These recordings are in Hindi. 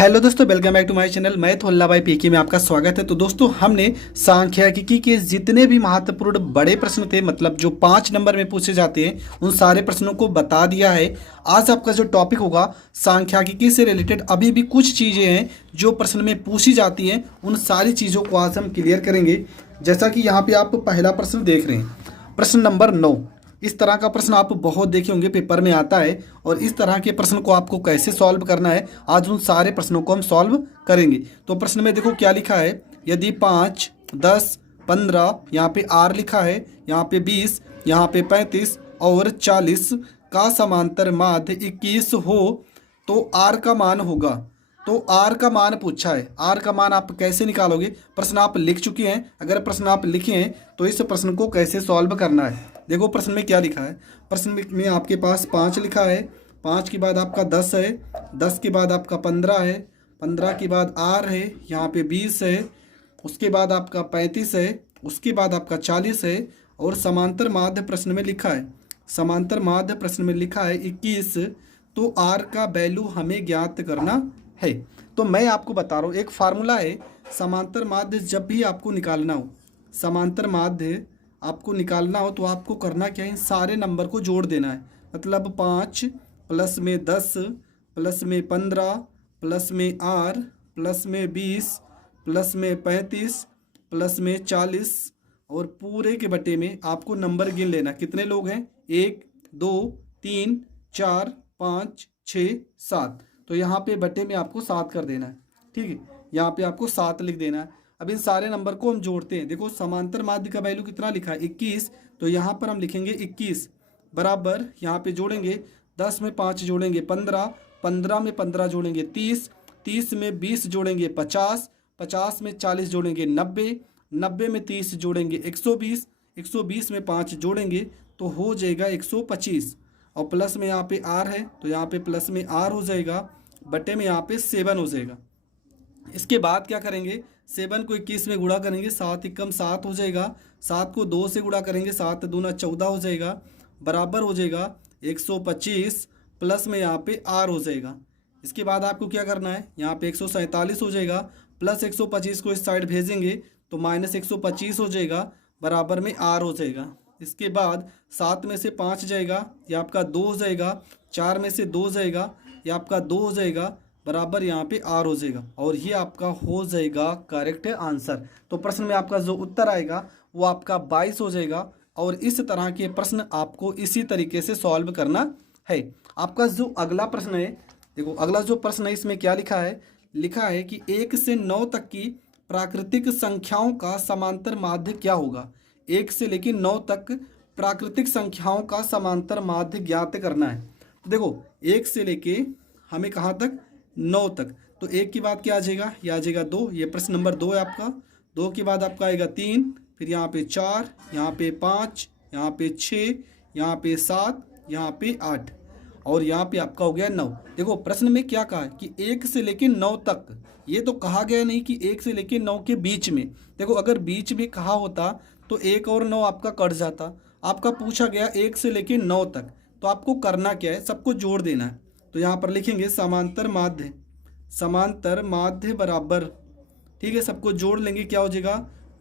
हेलो दोस्तों, welcome back to my channel. मैं थोल्ला भाई पीके में आपका स्वागत है। तो दोस्तों, हमने सांख्यिकी के जितने भी महत्वपूर्ण बड़े प्रश्न थे, मतलब जो 5 नंबर में पूछे जाते हैं, उन सारे प्रश्नों को बता दिया है। आज आपका जो टॉपिक होगा सांख्यिकी से रिलेटेड अभी भी कुछ चीज़ें हैं जो प्रश्न में पूछी जाती हैं, उन सारी चीज़ों को आज हम क्लियर करेंगे। जैसा कि यहाँ पे आप पहला प्रश्न देख रहे हैं, प्रश्न नंबर 9। इस तरह का प्रश्न आप बहुत देखे होंगे, पेपर में आता है। और इस तरह के प्रश्न को आपको कैसे सॉल्व करना है, आज उन सारे प्रश्नों को हम सॉल्व करेंगे। तो प्रश्न में देखो क्या लिखा है। यदि 5, 10, 15, यहाँ पे आर लिखा है, यहाँ पे 20, यहाँ पे 35 और 40 का समांतर माध्य 21 हो तो आर का मान होगा। तो आर का मान पूछा है। आर का मान आप कैसे निकालोगे, प्रश्न आप लिख चुके हैं। अगर प्रश्न आप लिखे हैं तो इस प्रश्न को कैसे सॉल्व करना है, देखो प्रश्न में क्या लिखा है। प्रश्न में आपके पास 5 लिखा है, 5 के बाद आपका 10 है, 10 के बाद आपका 15 है, 15 के बाद आर है, यहाँ पे 20 है, उसके बाद आपका 35 है, उसके बाद आपका 40 है। और समांतर माध्य प्रश्न में लिखा है, समांतर माध्य प्रश्न में लिखा है 21। तो आर का वैल्यू हमें ज्ञात करना है। तो मैं आपको बता रहा हूँ, एक फार्मूला है। समांतर माध्य जब भी आपको निकालना हो, समांतर माध्य आपको निकालना हो तो आपको करना क्या है, इन सारे नंबर को जोड़ देना है। मतलब 5 प्लस में 10 प्लस में 15 प्लस में आर प्लस में 20 प्लस में 35 प्लस में 40 और पूरे के बटे में आपको नंबर गिन लेना। कितने लोग हैं, 1 2 3 4 5 6 7। तो यहाँ पे बटे में आपको 7 कर देना है। ठीक है, यहाँ पे आपको 7 लिख देना है। अब इन सारे नंबर को हम जोड़ते हैं। देखो समांतर माध्य का वैल्यू कितना लिखा है, 21। तो यहाँ पर हम लिखेंगे 21 बराबर, यहाँ पे जोड़ेंगे 10 में 5 जोड़ेंगे 15, 15 में 15 जोड़ेंगे 30, 30 में 20 जोड़ेंगे 50, 50 में 40 जोड़ेंगे 90, 90 में 30 जोड़ेंगे 120, 120 में 5 जोड़ेंगे तो हो जाएगा 125। और प्लस में यहाँ पे आर है तो यहाँ पे प्लस में आर हो जाएगा, बटे में यहाँ पे 7 हो जाएगा। इसके बाद क्या करेंगे, 7 को 21 में गुणा करेंगे, 7 एकम 7 हो जाएगा। 7 को 2 से गुणा करेंगे, 7 दूना 14 हो जाएगा, बराबर हो जाएगा 125। प्लस में यहाँ पे आर हो जाएगा। इसके बाद आपको क्या करना है, यहाँ पे 147 हो जाएगा, प्लस 125 को इस साइड भेजेंगे तो माइनस 125 हो जाएगा, बराबर में आर हो जाएगा। इसके बाद 7 में से 5 जाएगा, ये आपका 2 हो जाएगा, 4 में से 2 जाएगा, ये आपका 2 हो जाएगा, बराबर यहाँ पे आर हो जाएगा। और ये आपका हो जाएगा करेक्ट आंसर। तो प्रश्न में आपका जो उत्तर आएगा वो आपका 22 हो जाएगा। और इस तरह के प्रश्न आपको इसी तरीके से सॉल्व करना है। आपका जो अगला प्रश्न है, देखो अगला जो प्रश्न है इसमें क्या लिखा है, लिखा है कि 1 से 9 तक की प्राकृतिक संख्याओं का समांतर माध्य क्या होगा। 1 से लेकर 9 तक प्राकृतिक संख्याओं का समांतर माध्य ज्ञात करना है। तो देखो 1 से लेके हमें कहाँ तक, 9 तक। तो 1 के बाद क्या आ जाएगा, ये आ जाएगा 2, ये प्रश्न नंबर 2 है आपका। 2 के बाद आपका आएगा 3, फिर यहाँ पे 4, यहाँ पे 5, यहाँ पे 6, यहाँ पे 7, यहाँ पे 8 और यहाँ पे आपका हो गया 9। देखो प्रश्न में क्या कहा है कि 1 से लेके 9 तक, ये तो कहा गया नहीं कि 1 से लेके 9 के बीच में। देखो अगर बीच में कहा होता तो 1 और 9 आपका कट जाता। आपका पूछा गया 1 से लेके 9 तक, तो आपको करना क्या है, सबको जोड़ देना है। तो यहाँ पर लिखेंगे समांतर माध्य, समांतर माध्य बराबर, ठीक है, सबको जोड़ लेंगे, क्या हो जाएगा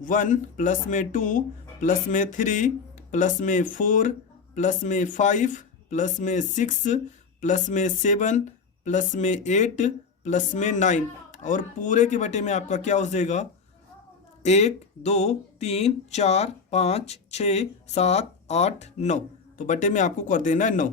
1 प्लस में 2 प्लस में 3 प्लस में 4 प्लस में 5 प्लस में 6 प्लस में 7 प्लस में 8 प्लस में 9 और पूरे के बटे में आपका क्या हो जाएगा 1 2 3 4 5 6 7 8 9। तो बटे में आपको कर देना है 9।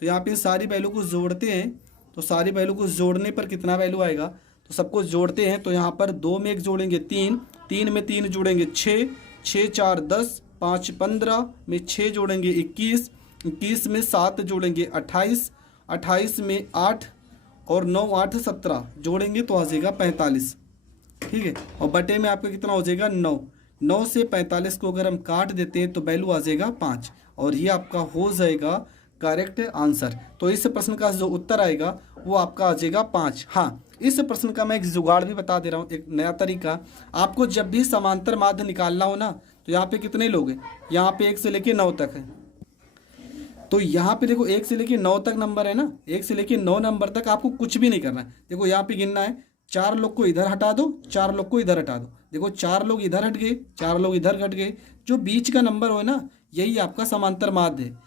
तो यहाँ पे सारी वैल्यू को जोड़ते हैं, तो सारी वैल्यू को जोड़ने पर कितना वैल्यू आएगा, तो सबको जोड़ते हैं। तो यहाँ पर 2 में 1 जोड़ेंगे 3, 3 में 3 जोड़ेंगे 6, 6 4 10, 5 15 में 6 जोड़ेंगे 21, 21 में 7 जोड़ेंगे 28, 28 में 8 और 9 8 17 जोड़ेंगे तो आ जाएगा 45। ठीक है, और बटे में आपका कितना हो जाएगा 9। 9 से 45 को अगर हम काट देते हैं तो वैल्यू आ जाएगा 5 और ये आपका हो जाएगा करेक्ट आंसर। तो इस प्रश्न का जो उत्तर आएगा वो आपका आ जाएगा 5। हाँ, इस प्रश्न का मैं एक जुगाड़ भी बता दे रहा हूँ, एक नया तरीका। आपको जब भी समांतर माध्य निकालना हो ना, तो यहाँ पे कितने लोग हैं, यहाँ पे 1 से लेके 9 तक है। तो यहाँ पे देखो 1 से लेके 9 तक नंबर है ना, 1 से लेके 9 नंबर तक आपको कुछ भी नहीं करना है। देखो यहाँ पे गिनना है 4 लोग को इधर हटा दो, 4 लोग को इधर हटा दो। देखो 4 लोग इधर हट गए, 4 लोग इधर हट गए। जो बीच का नंबर हो ना, यही आपका समांतर माध्य है।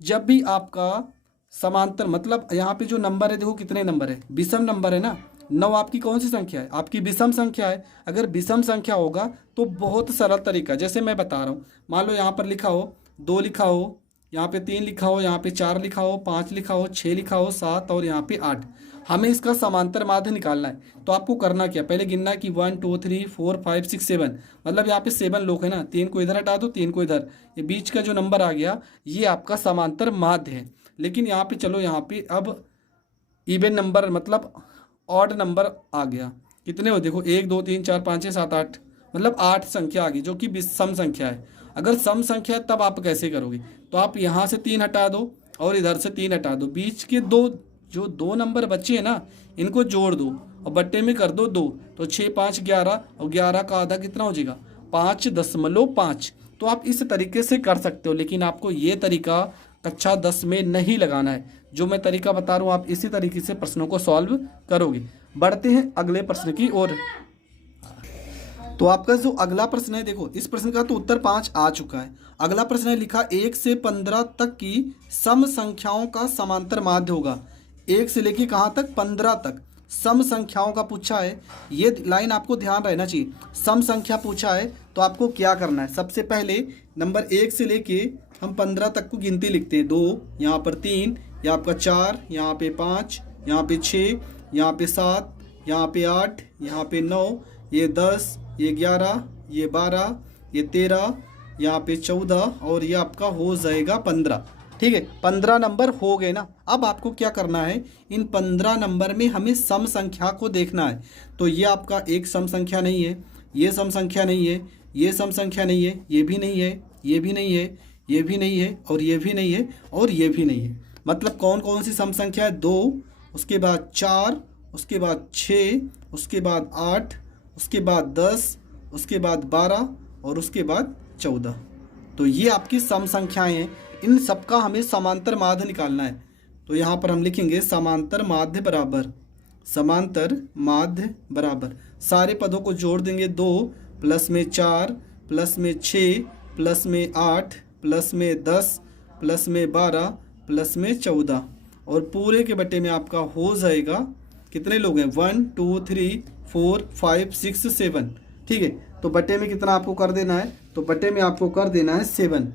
जब भी आपका समांतर मतलब यहाँ पे जो नंबर है, देखो कितने नंबर है, विषम नंबर है ना। 9 आपकी कौन सी संख्या है? आपकी विषम संख्या है। अगर विषम संख्या होगा तो बहुत सरल तरीका, जैसे मैं बता रहा हूँ। मान लो यहाँ पर लिखा हो 2 लिखा हो, यहाँ पे 3 लिखा हो, यहाँ पे 4 लिखा हो, 5 लिखा हो, 6 लिखा हो, 7 और यहाँ पे 8। हमें इसका समांतर माध्य निकालना है। तो आपको करना क्या, पहले गिनना कि 1 2 3 4 5 6 7, मतलब यहाँ पे 7 लोग है ना। 3 को इधर हटा दो, 3 को इधर, ये बीच का जो नंबर आ गया ये आपका समांतर माध्य है। लेकिन यहाँ पे चलो, यहाँ पे अब इवन नंबर मतलब ऑड नंबर आ गया। कितने हो, देखो 1 2 3 4 5 6 7 8, मतलब 8 संख्या आ गई जो कि सम संख्या है। अगर सम संख्या है तब आप कैसे करोगे, तो आप यहाँ से 3 हटा दो और इधर से 3 हटा दो। बीच के जो दो नंबर बचे हैं ना, इनको जोड़ दो और बट्टे में कर दो 2। तो 6 5 11 और 11 का आधा कितना हो जाएगा, 5.5। तो आप इस तरीके से कर सकते हो, लेकिन आपको ये तरीका कक्षा 10 में नहीं लगाना है। जो मैं तरीका बता रहा हूँ आप इसी तरीके से प्रश्नों को सॉल्व करोगे। बढ़ते हैं अगले प्रश्न की ओर। तो आपका जो अगला प्रश्न है, देखो इस प्रश्न का तो उत्तर 5 आ चुका है। अगला प्रश्न है लिखा 1 से 15 तक की सम संख्याओं का समांतर माध्य होगा। 1 से लेके कहाँ तक, 15 तक सम संख्याओं का पूछा है। ये लाइन आपको ध्यान रहना चाहिए। सम संख्या पूछा है तो आपको क्या करना है, सबसे पहले नंबर 1 से लेके हम 15 तक को गिनती लिखते हैं। 2, यहाँ पर 3, यहाँ आपका 4, यहाँ पे 5, यहाँ पे 6, यहाँ पे 7, यहाँ पे 8, यहाँ पे 9, ये 10, ये 11, ये 12, ये 13, यहाँ पे 14 और ये आपका हो जाएगा 15। ठीक है, 15 नंबर हो गए ना। अब आपको क्या करना है, इन 15 नंबर में हमें सम संख्या को देखना है। तो ये आपका एक सम संख्या नहीं है, ये सम संख्या नहीं है, ये सम संख्या नहीं है, ये भी नहीं है, ये भी नहीं है, ये भी नहीं है और ये भी नहीं है और ये भी नहीं है। मतलब कौन कौन सी सम संख्या है, 2, उसके बाद 4, उसके बाद 6, उसके बाद 8, उसके बाद 10, उसके बाद 12 और उसके बाद 14। तो ये आपकी सम संख्याएं हैं। इन सबका हमें समांतर माध्य निकालना है। तो यहाँ पर हम लिखेंगे समांतर माध्य बराबर, समांतर माध्य बराबर, सारे पदों को जोड़ देंगे। 2 प्लस में 4 प्लस में 6 प्लस में 8 प्लस में 10 प्लस में 12 प्लस में 14 और पूरे के बटे में आपका हो जाएगा, कितने लोग हैं, 1 2 3 4 5 6 7। ठीक है, तो बटे में कितना आपको कर देना है, तो बटे में आपको कर देना है 7।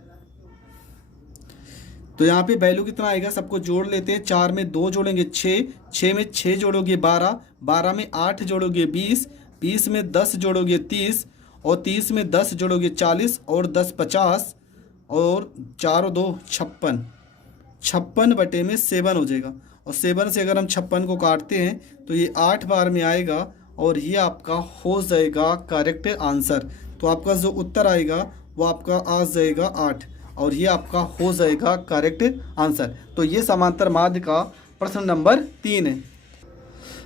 तो यहाँ पे वैल्यू कितना आएगा, सबको जोड़ लेते हैं। 4 में 2 जोड़ेंगे 6, 6 में 6 जोड़ोगे 12, 12 में 8 जोड़ोगे 20, 20 में 10 जोड़ोगे 30 और 30 में 10 जोड़ोगे 40 और 10 50 और 4 और 2 56। 56 बटे में 7 हो जाएगा और 7 से अगर हम 56 को काटते हैं तो ये 8 बार में आएगा और ये आपका हो जाएगा करेक्ट आंसर। तो आपका जो उत्तर आएगा वो आपका आ जाएगा 8 और ये आपका हो जाएगा करेक्ट आंसर। तो ये समांतर माध्य का प्रश्न नंबर 3 है।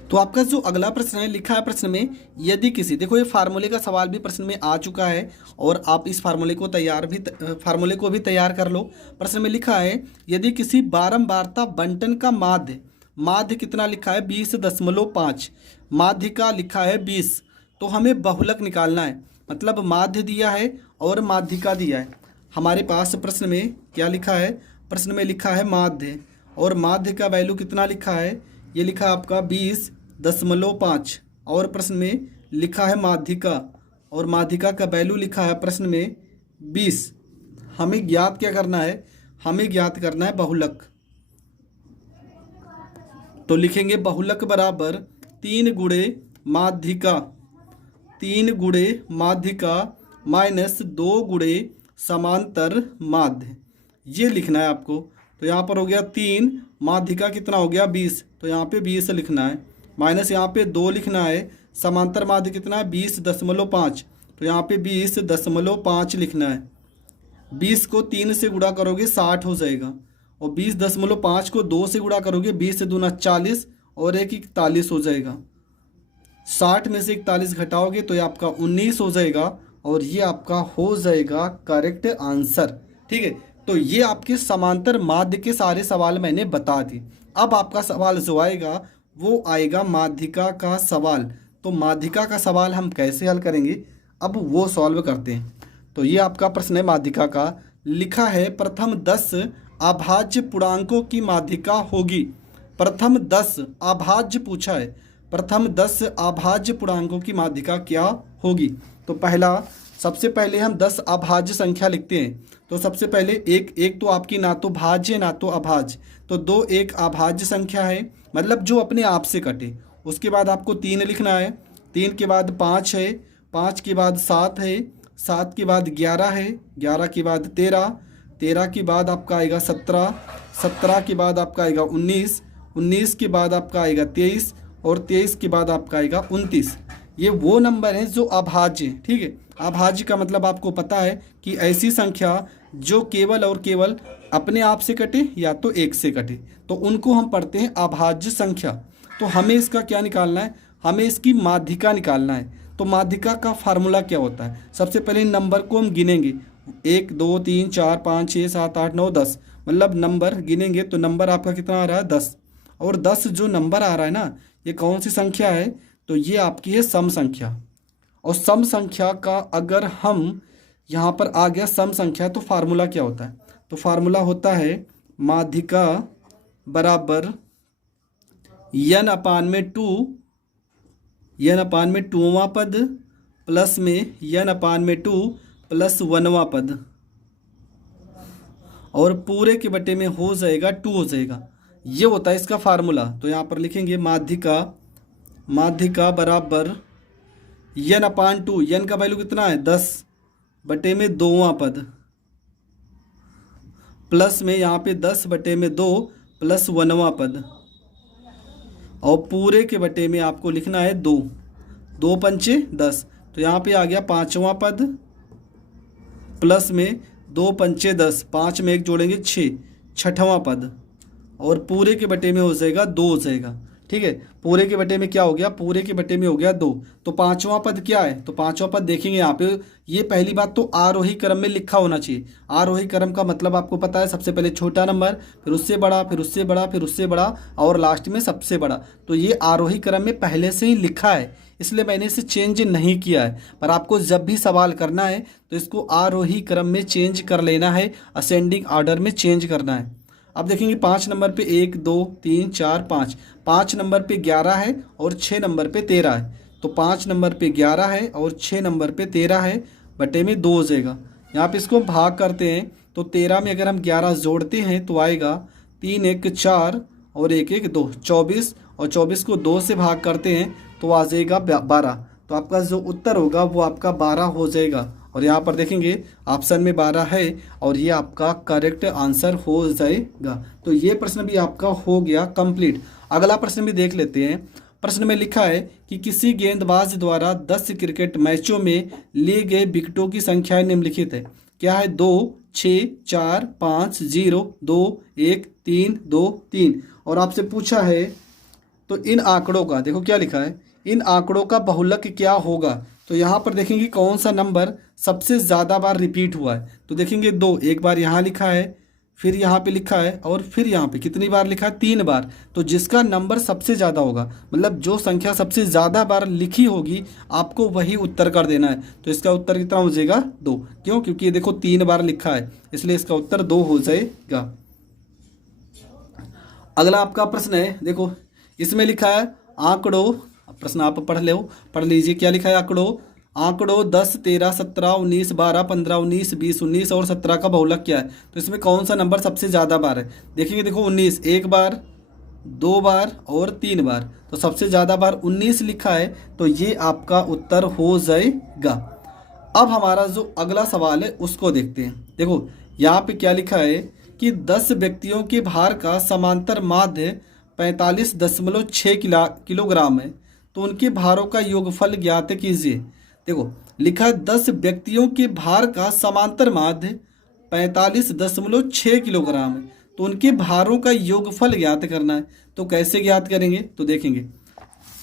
तो आपका जो अगला प्रश्न है लिखा है प्रश्न में, यदि किसी, देखो ये फार्मूले का सवाल भी प्रश्न में आ चुका है और आप इस फार्मूले को भी तैयार कर लो। प्रश्न में लिखा है यदि किसी बारंबारता बंटन का माध्य कितना लिखा है, 20.5, माध्य का लिखा है 20। तो हमें बहुलक निकालना है, मतलब माध्य दिया है और माध्यिका दिया है। हमारे पास प्रश्न में क्या लिखा है, प्रश्न में लिखा है माध्य और माध्य का वैल्यू कितना लिखा है, ये लिखा है आपका 20.5 और प्रश्न में लिखा है माध्यिका और माध्यिका का वैल्यू लिखा है प्रश्न में 20। हमें ज्ञात क्या करना है, हमें ज्ञात करना है बहुलक। तो लिखेंगे बहुलक बराबर 3 गुणे माध्यिका, 3 गुणे माध्यिका माइनस 2 गुणे समांतर माध्य, ये लिखना है आपको। तो यहाँ पर हो गया 3, माध्यिका कितना हो गया 20, तो यहाँ पे 20 लिखना है, माइनस यहाँ पे 2 लिखना है। समांतर माध्य कितना है 20.5, तो यहाँ पे 20.5 लिखना है। 20 को 3 से गुणा करोगे 60 हो जाएगा और 20.5 को 2 से गुणा करोगे 20 से दूना 40 और 1 41 हो जाएगा। 60 में से 41 घटाओगे तो ये आपका 19 हो जाएगा और ये आपका हो जाएगा करेक्ट आंसर। ठीक है, तो ये आपके समांतर माध्य के सारे सवाल मैंने बता दिए। अब आपका सवाल जो आएगा वो आएगा माध्यिका का सवाल। तो माध्यिका का सवाल हम कैसे हल करेंगे, अब वो सॉल्व करते हैं। तो ये आपका प्रश्न है माध्यिका का। लिखा है प्रथम 10 अभाज्य पूर्णांकों की माध्यिका होगी। प्रथम 10 अभाज्य पूछा है, प्रथम 10 अभाज्य पूर्णांकों की माध्यिका क्या होगी। तो सबसे पहले हम 10 अभाज्य संख्या लिखते हैं। तो सबसे पहले एक तो आपकी ना तो भाज्य ना तो अभाज्य, तो 2 एक अभाज्य संख्या है, मतलब जो अपने आप से कटे। उसके बाद आपको 3 लिखना है, 3 के बाद 5 है, 5 के बाद 7 है, 7 के बाद 11 है, 11 के बाद 13, 13 के बाद आपका आएगा 17, 17 के बाद आपका आएगा 19, 19 के बाद आपका आएगा 23 और 23 के बाद आपका आएगा 29। ये वो नंबर हैं जो अभाज्य हैं, ठीक है। अभाज्य का मतलब आपको पता है कि ऐसी संख्या जो केवल और केवल अपने आप से कटे या तो एक से कटे, तो उनको हम पढ़ते हैं अभाज्य संख्या। तो हमें इसका क्या निकालना है, हमें इसकी माध्यिका निकालना है। तो माध्यिका का फार्मूला क्या होता है, सबसे पहले नंबर को हम गिनेंगे, 1 2 3 4 5 6 7 8 9 10, मतलब नंबर गिनेंगे तो नंबर आपका कितना आ रहा है 10। और 10 जो नंबर आ रहा है ना, ये कौन सी संख्या है, तो ये आपकी है सम संख्या। और सम संख्या का अगर हम यहाँ पर आ गया सम संख्या, तो फार्मूला क्या होता है, तो फार्मूला होता है माध्यिका बराबर n/2, n/2 टूवां पद प्लस में n/2 प्लस 1वां पद, और पूरे के बटे में हो जाएगा 2 हो जाएगा। ये होता है इसका फार्मूला। तो यहाँ पर लिखेंगे माध्यिका बराबर n/2, n का वैल्यू कितना है 10 बटे में 2वां पद प्लस में यहाँ पे 10 बटे में 2 प्लस 1वां पद, और पूरे के बटे में आपको लिखना है 2, 2 पंचे 10, तो यहाँ पे आ गया 5वां पद प्लस में 2 पंचे 10, 5 में 1 जोड़ेंगे 6, 6वां पद, और पूरे के बटे में हो जाएगा 2 हो जाएगा, ठीक है। पूरे के बटे में क्या हो गया, पूरे के बटे में हो गया 2। तो 5वां पद क्या है, तो 5वां पद देखेंगे यहाँ पे। ये पहली बात तो आरोही क्रम में लिखा होना चाहिए। आरोही क्रम का मतलब आपको पता है, सबसे पहले छोटा नंबर, फिर उससे बड़ा, फिर उससे बड़ा, फिर उससे बड़ा, और लास्ट में सबसे बड़ा। तो ये आरोही क्रम में पहले से ही लिखा है, इसलिए मैंने इसे चेंज नहीं किया है। पर आपको जब भी सवाल करना है तो इसको आरोही क्रम में चेंज कर लेना है, असेंडिंग ऑर्डर में चेंज करना है। अब देखेंगे 5 नंबर पे 1 2 3 4 5, 5 नंबर पे 11 है और 6 नंबर पे 13 है। तो 5 नंबर पे 11 है और 6 नंबर पे 13 है, बटे में 2 हो जाएगा। यहाँ पे इसको भाग करते हैं, तो 13 में अगर हम 11 जोड़ते हैं तो आएगा 3 1 4 और 1 1 2, 24, और 24 को 2 से भाग करते हैं तो आ जाएगा 12। तो आपका जो उत्तर होगा वो आपका 12 हो जाएगा। और यहाँ पर देखेंगे ऑप्शन में 12 है और ये आपका करेक्ट आंसर हो जाएगा। तो ये प्रश्न भी आपका हो गया कंप्लीट। अगला प्रश्न भी देख लेते हैं। प्रश्न में लिखा है कि किसी गेंदबाज द्वारा 10 क्रिकेट मैचों में लिए गए विकेटों की संख्या निम्नलिखित है। क्या है, 2 6 4 5 0 2 1 3 2 3। और आपसे पूछा है तो इन आंकड़ों का देखो क्या लिखा है, इन आंकड़ों का बहुलक क्या होगा। तो यहाँ पर देखेंगे कौन सा नंबर सबसे ज़्यादा बार रिपीट हुआ है। तो देखेंगे 2, एक बार यहाँ लिखा है, फिर यहाँ पे लिखा है, और फिर यहाँ पे कितनी बार लिखा है, 3 बार। तो जिसका नंबर सबसे ज़्यादा होगा, मतलब जो संख्या सबसे ज़्यादा बार लिखी होगी, आपको वही उत्तर कर देना है। तो इसका उत्तर कितना हो जाएगा, 2। क्यों, क्योंकि ये देखो 3 बार लिखा है, इसलिए इसका उत्तर 2 हो जाएगा। अगला आपका प्रश्न है, देखो इसमें लिखा है आंकड़ों, प्रश्न आप पढ़ लीजिए क्या लिखा है। आंकड़ों 10 13 17 19 12 15 19 20 19 और 17 का बहुलक क्या है। तो इसमें कौन सा नंबर सबसे ज़्यादा बार है। देखेंगे देखो 19 एक बार, 2 बार और 3 बार। तो सबसे ज़्यादा बार 19 लिखा है, तो ये आपका उत्तर हो जाएगा। अब हमारा जो अगला सवाल है उसको देखते हैं। देखो यहाँ पे क्या लिखा है कि 10 व्यक्तियों के भार का समांतर माध्य 45.6 किलोग्राम है, तो उनके भारों का योगफल ज्ञात कीजिए। देखो लिखा है 10 व्यक्तियों के भार का समांतर माध्य 45.6 किलोग्राम है, तो उनके भारों का योगफल ज्ञात करना है। तो कैसे ज्ञात करेंगे, तो देखेंगे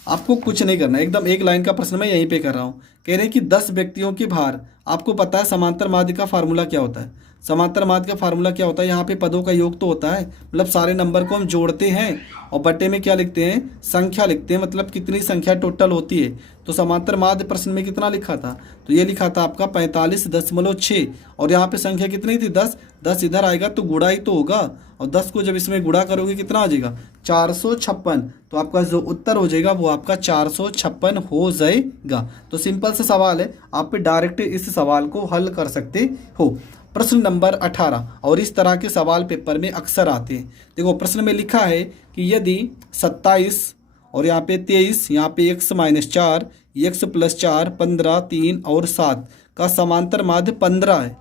आपको कुछ नहीं करना है, एकदम एक लाइन का प्रश्न मैं यहीं पे कर रहा हूँ। कह रहे हैं कि 10 व्यक्तियों के भार, आपको पता है समांतर माध्य का फार्मूला क्या होता है। समांतर माध्य का फार्मूला क्या होता है, यहाँ पे पदों का योग तो होता है, मतलब सारे नंबर को हम जोड़ते हैं और बटे में क्या लिखते हैं, संख्या लिखते हैं, मतलब कितनी संख्या टोटल होती है। तो समांतर माध्य प्रश्न में कितना लिखा था, तो ये लिखा था आपका 45.6 और यहाँ पे संख्या कितनी थी 10, 10 इधर आएगा तो गुणा ही तो होगा और 10 को जब इसमें गुणा करोगे कितना आ जाएगा 456। तो आपका जो उत्तर हो जाएगा वो आपका 456 हो जाएगा। तो सिंपल सा सवाल है, आप डायरेक्ट इस सवाल को हल कर सकते हो। प्रश्न नंबर 18, और इस तरह के सवाल पेपर में अक्सर आते हैं। देखो प्रश्न में लिखा है कि यदि 27 और यहाँ पे 23, यहाँ पे x - 4, x + 4, 15, 3 और 7 का समांतर माध्य 15 है,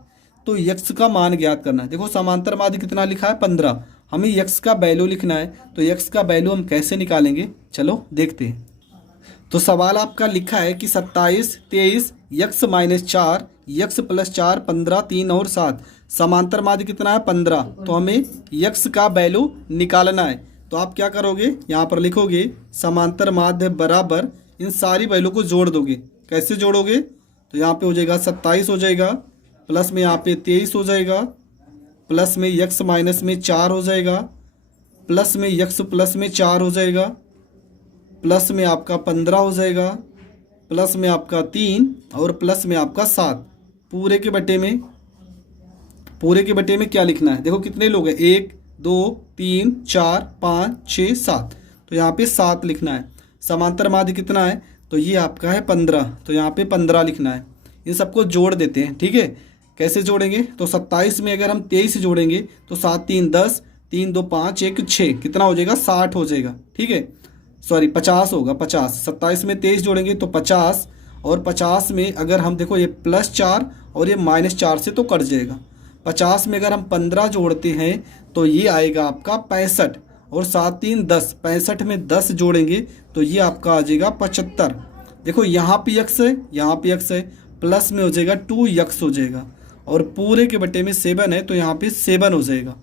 तो x का मान ज्ञात करना है। देखो समांतर माध्य कितना लिखा है 15, हमें x का वैल्यू लिखना है। तो x का वैल्यू हम कैसे निकालेंगे, चलो देखते हैं। तो सवाल आपका लिखा है कि 27, 23, x - 4, x + 4, 15, 3 और 7 समांतर माध्य कितना है 15, तो हमें x का वैल्यू निकालना है। तो आप क्या करोगे, यहाँ पर लिखोगे समांतर माध्य बराबर इन सारी वैल्यू को जोड़ दोगे। कैसे जोड़ोगे, तो यहाँ पे हो जाएगा 27 हो जाएगा, प्लस में यहाँ पे 23 हो जाएगा, प्लस में x माइनस में 4 हो जाएगा, प्लस में x प्लस में 4 हो जाएगा, प्लस में आपका 15 हो जाएगा, प्लस में आपका 3 और प्लस में आपका 7। पूरे के बटे में क्या लिखना है, देखो कितने लोग हैं, 1 2 3 4 5 6 7, तो यहाँ पे 7 लिखना है। समांतर माध्य कितना है, तो ये आपका है 15, तो यहाँ पे 15 लिखना है। इन सबको जोड़ देते हैं, ठीक है। कैसे जोड़ेंगे, तो 27 में अगर हम 23 जोड़ेंगे तो 7 3 10, 3 2 5 1 6, कितना हो जाएगा 60 हो जाएगा, ठीक है, सॉरी 50 होगा, 50। 27 में 23 जोड़ेंगे तो 50, और 50 में अगर हम देखो ये +4 और ये -4 से तो कट जाएगा। 50 में अगर हम 15 जोड़ते हैं तो ये आएगा आपका 65, और 7 3 10, 65 में 10 जोड़ेंगे तो ये आपका आ जाएगा 75। देखो यहाँ पे x है, यहाँ पे x है, प्लस में हो जाएगा 2x हो जाएगा, और पूरे के बटे में 7 है तो यहाँ पे 7 हो जाएगा।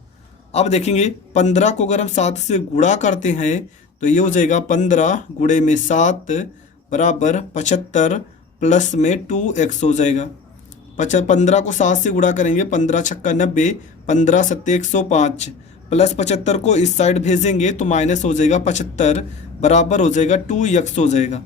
अब देखेंगे 15 को अगर हम 7 से गुणा करते हैं तो ये हो जाएगा 15 गुणे में 7 बराबर 75, प्लस में 2x हो जाएगा। 15 को 7 से गुणा करेंगे, 15 छक्का 90, 15 सत्ते 105, प्लस 75 को इस साइड भेजेंगे तो माइनस हो जाएगा 75, बराबर हो जाएगा 2x हो जाएगा।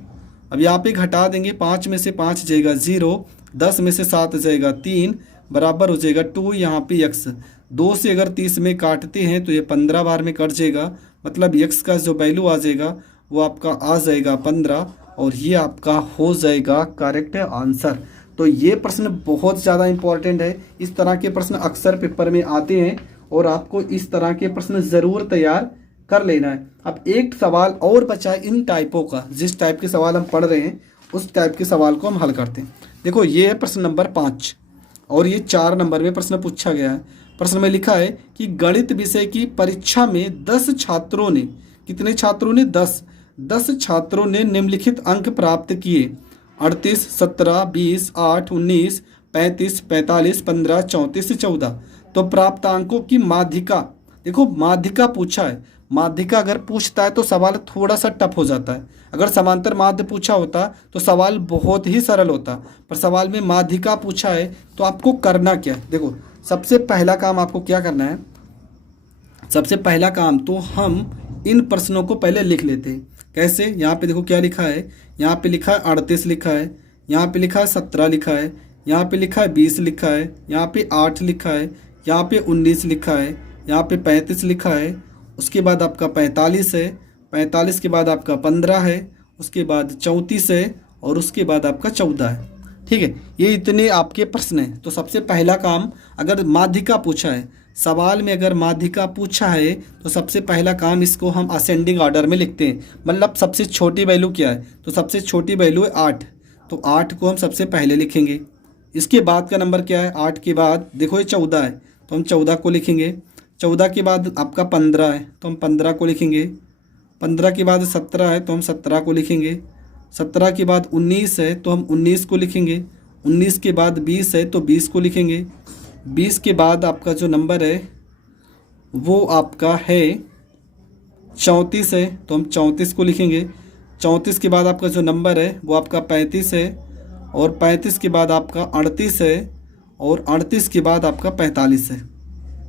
अब यहाँ पे घटा देंगे, 5 में से 5 जाएगा 0, 10 में से 7 जाएगा 3, बराबर हो जाएगा 2 यहाँ पे x। 2 से अगर 30 में काटते हैं तो ये 15 बार में कट जाएगा, मतलब x का जो वैल्यू आ जाएगा वो आपका आ जाएगा 15, और ये आपका हो जाएगा करेक्ट आंसर। तो ये प्रश्न बहुत ज़्यादा इंपॉर्टेंट है। इस तरह के प्रश्न अक्सर पेपर में आते हैं और आपको इस तरह के प्रश्न ज़रूर तैयार कर लेना है। अब एक सवाल और बचा है इन टाइपों का, जिस टाइप के सवाल हम पढ़ रहे हैं उस टाइप के सवाल को हम हल करते हैं। देखो ये है प्रश्न नंबर 5 और ये 4 नंबर में प्रश्न पूछा गया है। प्रश्न में लिखा है कि गणित विषय की परीक्षा में 10 छात्रों ने, कितने छात्रों ने 10 छात्रों ने निम्नलिखित अंक प्राप्त किए, 38, 17, 20, 8, 19, 35, 45, 15, 34, 14। तो प्राप्त अंकों की माध्यिका, देखो माध्यिका पूछा है। माध्यिका अगर पूछता है तो सवाल थोड़ा सा टफ हो जाता है। अगर समांतर माध्य पूछा होता तो सवाल बहुत ही सरल होता, पर सवाल में माध्यिका पूछा है तो आपको करना क्या है। देखो सबसे पहला काम आपको क्या करना है, सबसे पहला काम तो हम इन प्रश्नों को पहले लिख लेते हैं। कैसे, यहाँ पे देखो क्या लिखा है, यहाँ पे लिखा है 38 लिखा है, यहाँ पे लिखा है 17 लिखा है, यहाँ पे लिखा है 20 लिखा है, यहाँ पे 8 लिखा है, यहाँ पे 19 लिखा है, यहाँ पे 35 लिखा है, उसके बाद आपका 45 है, 45 के बाद आपका 15 है, उसके बाद 34 है, और उसके बाद आपका 14 है। ठीक है, ये इतने आपके प्रश्न हैं। तो सबसे पहला काम, अगर माध्यिका पूछा है, सवाल में अगर माध्यिका पूछा है तो सबसे पहला काम इसको हम असेंडिंग ऑर्डर में लिखते हैं। मतलब सबसे छोटी वैल्यू क्या है, तो सबसे छोटी वैल्यू है 8, तो 8 को हम सबसे पहले लिखेंगे। इसके बाद का नंबर क्या है, 8 के बाद देखो ये 14 है तो हम 14 को लिखेंगे। 14 के बाद आपका 15 है तो हम 15 को लिखेंगे। 15 के बाद 17 है तो हम 17 को लिखेंगे। 17 के बाद 19 है तो हम 19 को लिखेंगे। 19 के बाद 20 है तो 20 को लिखेंगे। 20 के बाद आपका जो नंबर है वो आपका है 34 है तो हम 34 को लिखेंगे। 34 के बाद आपका जो नंबर है वो आपका 35 है, और 35 के बाद आपका 38 है, और 38 के बाद आपका 45 है।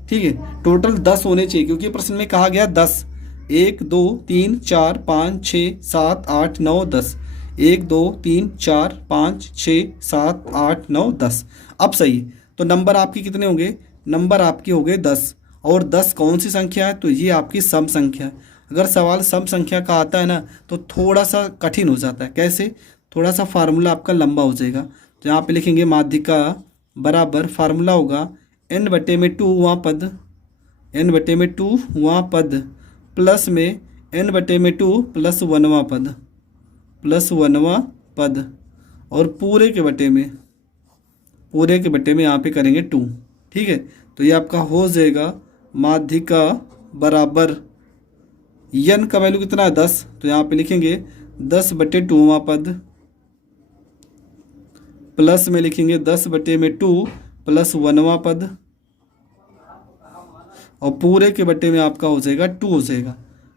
ठीक है, टोटल 10 होने चाहिए क्योंकि प्रश्न में कहा गया 10। 1 2 3 4 5 6 7 8 9 10। 1 2 3 4 5 6 7 8 9 10। अब सही है, तो नंबर आपके कितने होंगे? नंबर आपके हो गए 10। और 10 कौन सी संख्या है? तो ये आपकी सम संख्या है। अगर सवाल सम संख्या का आता है ना तो थोड़ा सा कठिन हो जाता है। कैसे? थोड़ा सा फार्मूला आपका लंबा हो जाएगा। तो यहाँ पे लिखेंगे माध्यिका बराबर फार्मूला होगा n/2 वहाँ पद, n/2 वहाँ पद प्लस में n/2 प्लस 1वां पद, प्लस 1वां पद, और पूरे के बटे में यहाँ पे करेंगे 2। ठीक है, तो ये आपका हो जाएगा माध्यिका बराबर n का वैल्यू कितना है? 10। तो यहाँ पे लिखेंगे 10/2वां पद प्लस में लिखेंगे 10/2 प्लस 1वां पद, और पूरे के बटे में आपका हो जाएगा 2 हो जाएगा।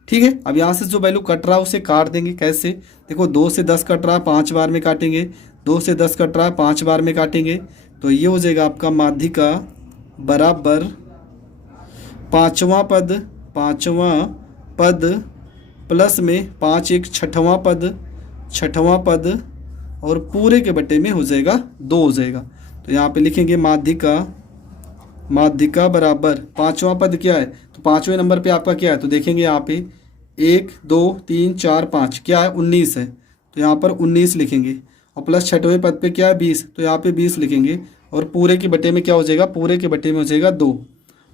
ठीक है, अब यहाँ से जो वैल्यू कट रहा है उसे काट देंगे। कैसे? देखो 2 से 10 कट रहा है, 5 बार में काटेंगे। 2 से 10 कट रहा है, 5 बार में काटेंगे। तो ये हो जाएगा आपका माध्यिका बराबर 5वां पद प्लस में 5 1 6वां पद, और पूरे के बटे में हो जाएगा 2 हो जाएगा। तो यहाँ पे लिखेंगे माध्यिका बराबर 5वां पद क्या है? तो 5वें नंबर पे आपका क्या है? तो देखेंगे यहाँ पे 1 2 3 4 5 क्या है? 19 है। तो यहाँ पर 19 लिखेंगे, और प्लस 6वें पद पे क्या है? 20। तो यहाँ पे 20 लिखेंगे, और पूरे के बटे में क्या हो जाएगा? पूरे के बटे में हो जाएगा 2।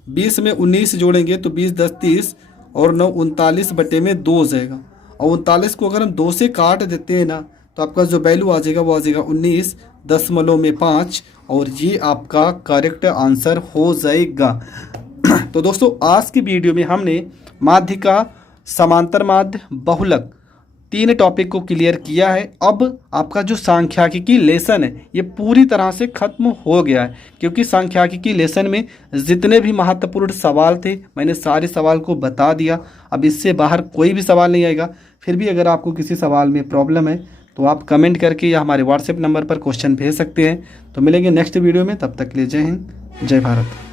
20 में 19 जोड़ेंगे तो 20 10 30, और 9 39 बटे में 2 हो जाएगा। और 39 को अगर हम 2 से काट देते हैं ना तो आपका जो वैल्यू आ जाएगा वो आ जाएगा 19.5, और ये आपका करेक्ट आंसर हो जाएगा। तो दोस्तों आज की वीडियो में हमने माध्यिका, समांतर माध्य, बहुलक 3 टॉपिक को क्लियर किया है। अब आपका जो सांख्यिकी लेसन है ये पूरी तरह से खत्म हो गया है, क्योंकि सांख्यिकी लेसन में जितने भी महत्वपूर्ण सवाल थे मैंने सारे सवाल को बता दिया। अब इससे बाहर कोई भी सवाल नहीं आएगा। फिर भी अगर आपको किसी सवाल में प्रॉब्लम है तो आप कमेंट करके या हमारे व्हाट्सएप नंबर पर क्वेश्चन भेज सकते हैं। तो मिलेंगे नेक्स्ट वीडियो में, तब तक के लिए जय हिंद, जय भारत।